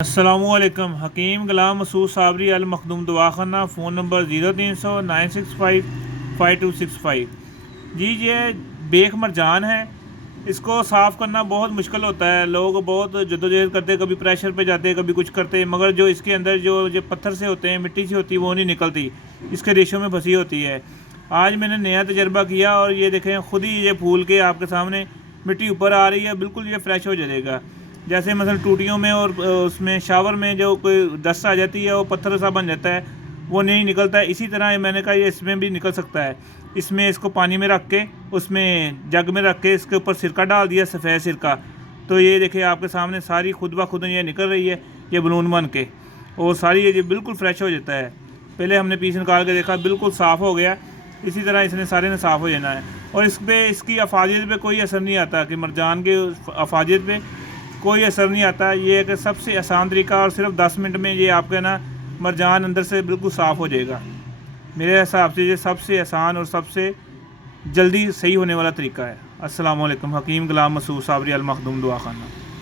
अस्सलामुअलैकुम। हकीम गुलाम मसूद साबरी अल मखदूम दवाखाना। Phone number 0300 965 5265। जी ये बेख मरजान है। इसको साफ़ करना बहुत मुश्किल होता है। लोग बहुत जद्दोजहद करते, कभी प्रेशर पे जाते, कभी कुछ करते, मगर जो इसके अंदर जो पत्थर से होते हैं, मिट्टी से होती है, वो नहीं निकलती, इसके रेशों में फंसी होती है। आज मैंने नया तजर्बा किया और ये देखें, खुद ही ये फूल के आपके सामने मिट्टी ऊपर आ रही है। बिल्कुल ये फ्रेश हो जाएगा। जैसे मतलब टूटियों में और उसमें शावर में जो कोई डस्ट आ जाती है, वो पत्थर सा बन जाता है, वो नहीं निकलता है। इसी तरह मैंने कहा ये इसमें भी निकल सकता है। इसमें इसको पानी में रख के, उसमें जग में रख के, इसके ऊपर सिरका डाल दिया, सफ़ेद सिरका, तो ये देखिए आपके सामने सारी खुद ब खुद ये निकल रही है, ये बलून बन के, और सारी ये बिल्कुल फ्रेश हो जाता है। पहले हमने पीस निकाल के देखा, बिल्कुल साफ़ हो गया। इसी तरह इसने सारे ने साफ़ हो जाना है। और इस पर इसकी अफादियत पे कोई असर नहीं आता कि मरजान के अफादियत पे कोई असर नहीं आता। ये एक सबसे आसान तरीका, और सिर्फ 10 मिनट में ये आपका ना मरजान अंदर से बिल्कुल साफ़ हो जाएगा। मेरे हिसाब से ये सबसे आसान और सबसे जल्दी सही होने वाला तरीका है। अस्सलाम वालेकुम। हकीम गुलाम मसूद साबरी अल मखदूम दवाखाना।